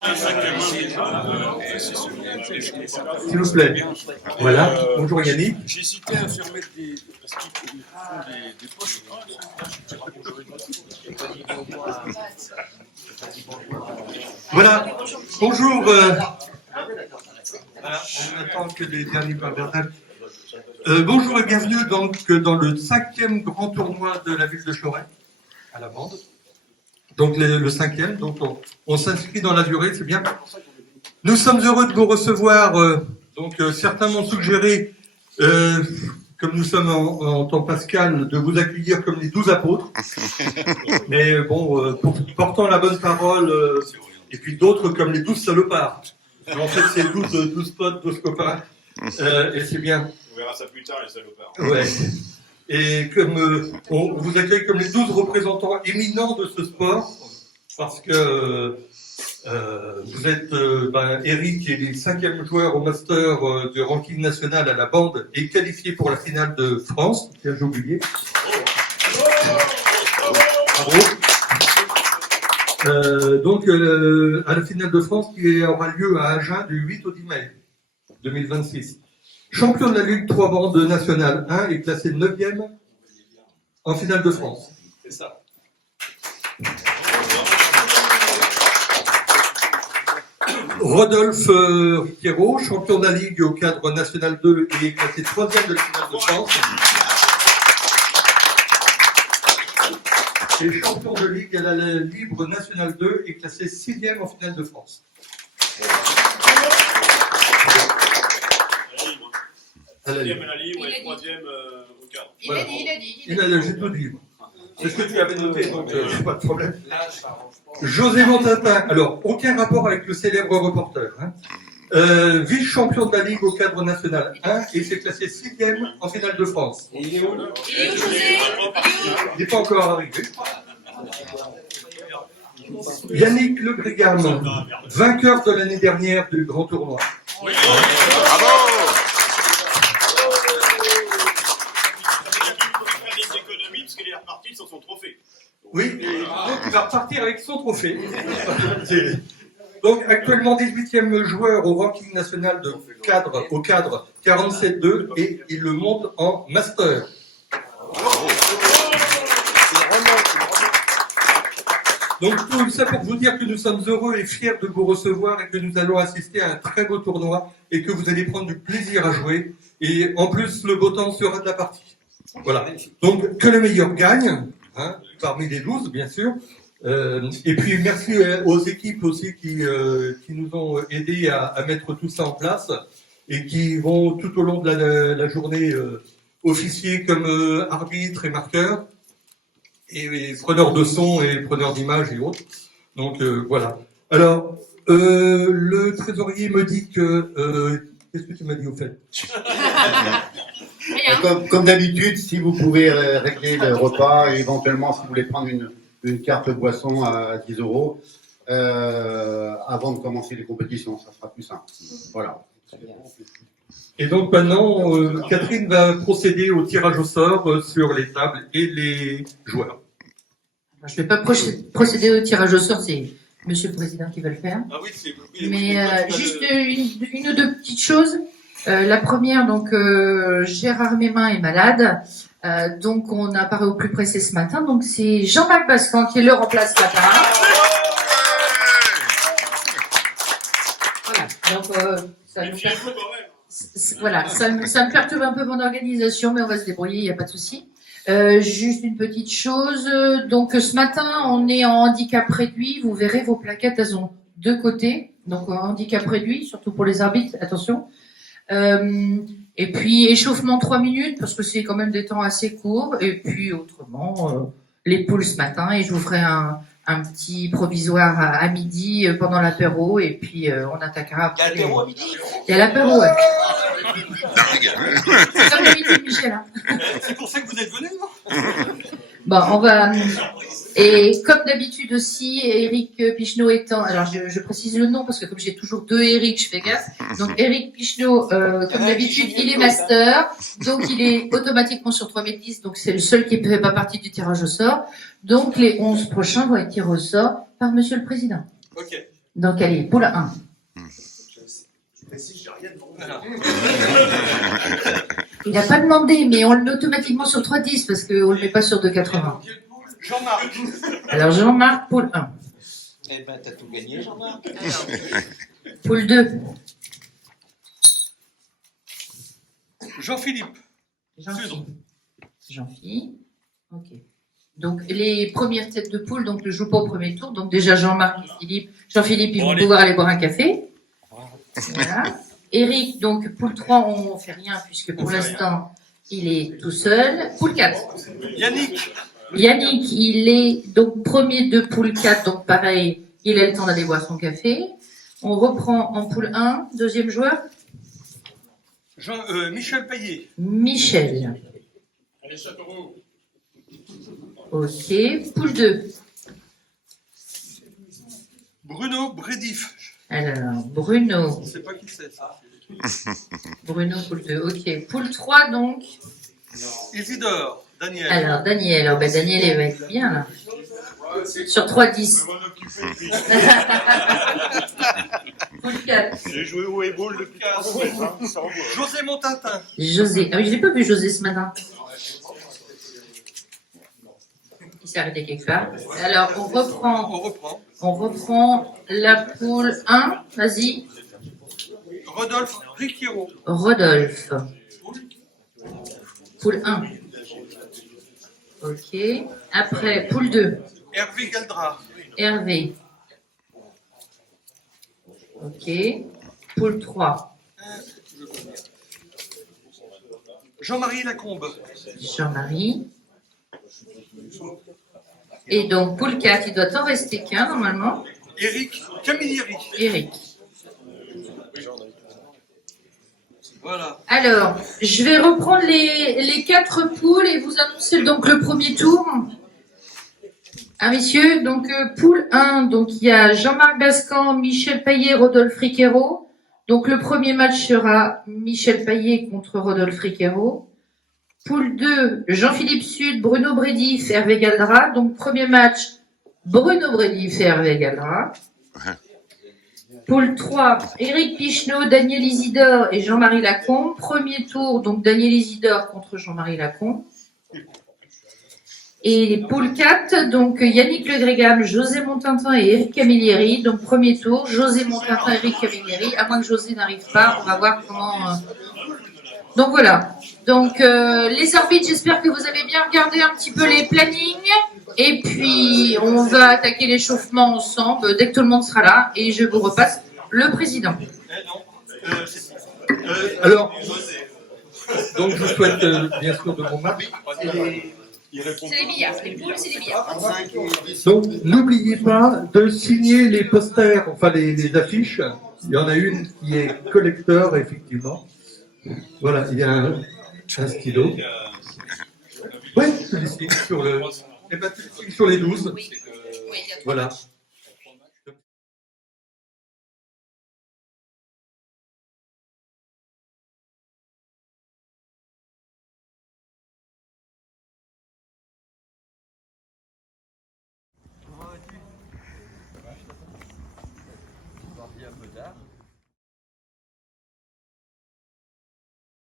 S'il vous plaît. Voilà. Bonjour Yannick. J'hésitais à faire mettre des. Parce qu'ils font des poches. Voilà. Bonjour. Voilà, on attend que les derniers parlent. Bonjour et bienvenue donc dans le 5e grand tournoi de la ville de Choret, à la bande. Donc le 5e, donc on s'inscrit dans la durée, c'est bien. Nous sommes heureux de vous recevoir. Certains m'ont suggéré, comme nous sommes en temps pascal, de vous accueillir comme les 12 apôtres. Mais bon, portant la bonne parole, et puis d'autres comme les 12 salopards. Mais en fait, c'est 12 potes, 12 copains, et c'est bien. On verra ça plus tard, les salopards. Ouais. Et comme on vous accueille comme les 12 représentants éminents de ce sport, parce que vous êtes Eric, qui est le 5e joueur au master de ranking national à la bande et qualifié pour la finale de France. Tiens, j'ai oublié. Bravo. À la finale de France qui aura lieu à Agen du 8 au 10 mai 2026. Champion de la Ligue 3 bandes nationale 1 et classé 9e en finale de France. C'est ça. Rodolphe Riquero, champion de la Ligue au cadre national 2 et classé 3e de la finale de France. Et champion de Ligue à la Libre nationale 2 et classé 6e en finale de France. Deuxième à la libre et troisième au cadre. Il a dit. J'ai tout dit. C'est ce que tu avais noté, donc pas de problème. José Montatin, alors, aucun rapport avec le célèbre reporter. Vice-champion de la Ligue au cadre national 1 et s'est classé 6e en finale de France. Il est où, José? Il n'est pas encore arrivé. Yannick Le Brigam, vainqueur de l'année dernière du grand tournoi. Bravo! Parce qu'il est reparti sans son trophée. Oui, et donc il va repartir avec son trophée. Donc actuellement 18e joueur au ranking national de cadre, au cadre 47-2 et il le monte en master. Donc tout ça pour vous dire que nous sommes heureux et fiers de vous recevoir et que nous allons assister à un très beau tournoi et que vous allez prendre du plaisir à jouer. Et en plus, le beau temps sera de la partie. Voilà. Donc que le meilleur gagne, parmi les 12 bien sûr. Et puis merci aux équipes aussi qui nous ont aidés à mettre tout ça en place et qui vont tout au long de la journée officier comme arbitre et marqueur et preneur de son et preneur d'images et autres. Donc voilà. Alors le trésorier me dit que qu'est-ce que tu m'as dit au fait? Comme d'habitude, si vous pouvez régler le repas et éventuellement si vous voulez prendre une carte boisson à 10 € avant de commencer les compétitions, ça sera plus simple. Voilà. Et donc maintenant, Catherine va procéder au tirage au sort sur les tables et les joueurs. Je ne vais pas procéder au tirage au sort, c'est Monsieur le Président qui va le faire. Ah oui, c'est. Mais juste une ou deux petites choses. La première, donc Gérard Mémin est malade, donc on apparaît au plus pressé ce matin. Donc c'est Jean-Marc Bascan qui le remplace ce matin. Voilà. Donc ça nous perturbe. Voilà, ça me perturbe un peu mon organisation, mais on va se débrouiller, il n'y a pas de souci. Juste une petite chose. Donc ce matin, on est en handicap réduit. Vous verrez vos plaquettes, elles ont deux côtés. Donc handicap réduit, surtout pour les arbitres. Attention. Et puis échauffement 3 minutes parce que c'est quand même des temps assez courts. Et puis autrement, les poules ce matin. Et je vous ferai un petit provisoire à midi pendant l'apéro. Et puis on attaquera après. L'apéro à midi. Il y a l'apéro, ouais. Dingue. C'est comme le midi de Michel. Hein. C'est pour ça que vous êtes venu, non? Bon, on va. Et comme d'habitude aussi, Eric Picheneau étant. Alors, je précise le nom parce que comme j'ai toujours deux Eric, je fais gaffe. Donc, Eric Picheneau, comme d'habitude, il est master. Donc, il est automatiquement sur 3010. Donc, c'est le seul qui ne fait pas partie du tirage au sort. Donc, les 11 prochains vont être tirés au sort par Monsieur le Président. Ok. Donc, allez, poule 1. Voilà. Il n'a pas demandé, mais on le met automatiquement sur 3-10 parce qu'on ne le met pas sur 2,80. Jean-Marc. Alors, Jean-Marc, poule 1. Eh ben, t'as tout gagné, Jean-Marc. Poule 2. Jean-Philippe. Jean-Philippe. Jean-Philippe. Ok. Donc, les premières têtes de poule, donc, ne jouent pas au premier tour. Donc, déjà, Jean-Marc et Philippe. Jean-Philippe, ils Bon, vont allez. pouvoir aller boire un café. Voilà. Eric, donc, poule 3, on ne fait rien puisque pour l'instant, il est tout seul. Poule 4. Yannick. Yannick, il est donc premier de poule 4, donc pareil, il a le temps d'aller boire son café. On reprend en poule 1, deuxième joueur, Michel Payet. Michel. Ok, poule 2. Bruno Brédif. Alors, Bruno. Je ne sais pas qui c'est ça. Bruno, poule 2. Ok, poule 3 donc. Isidore. Daniel. Alors, Daniel. Oh, ben, Daniel, il va être bien là. Sur 3-10. Poule 4. J'ai joué au éball depuis 3 semaines, hein, ça envoie. José Montintin. José. Ah oui, je l'ai pas vu José ce matin. Il s'est arrêté quelque part. Alors, on reprend la poule 1. Vas-y. Rodolphe Riquiero. Rodolphe. Poule 1. Ok. Après, poule 2. Hervé Galdra. Hervé. Ok. Poule 3. Jean-Marie Lacombe. Jean-Marie. Et donc, poule 4, il doit en rester qu'un normalement. Eric Camilleri. Eric. Voilà. Alors, je vais reprendre les 4 poules et vous annoncer donc le premier tour. Ah, messieurs, donc poule 1, donc il y a Jean-Marc Bascan, Michel Payet, Rodolphe Riquero. Donc le premier match sera Michel Payet contre Rodolphe Riquero. Poule 2, Jean-Philippe Sud, Bruno Brédif, Hervé Galdra. Donc premier match, Bruno Brédif et Hervé Galdra. Poule 3, Éric Picheneau, Daniel Isidore et Jean-Marie Lacombe. Premier tour, donc Daniel Isidore contre Jean-Marie Lacombe. Et poule 4, donc Yannick Le Grégam, José Montintin et Eric Camilleri. Donc premier tour, José Montintin et Eric Camilleri. À moins que José n'arrive pas, on va voir comment... Donc voilà. Donc les arbitres, j'espère que vous avez bien regardé un petit peu les plannings. Et puis on va attaquer l'échauffement ensemble dès que tout le monde sera là. Et je vous repasse le président. Alors, donc je souhaite bien sûr de bon match. C'est les billards, les poules, c'est les billards. Donc n'oubliez pas de signer les posters, enfin les affiches. Il y en a une qui est collecteur, effectivement. Voilà, il y a un stylo. Oui, tu les signes sur le. Eh ben, tu les signes sur les 12. Voilà.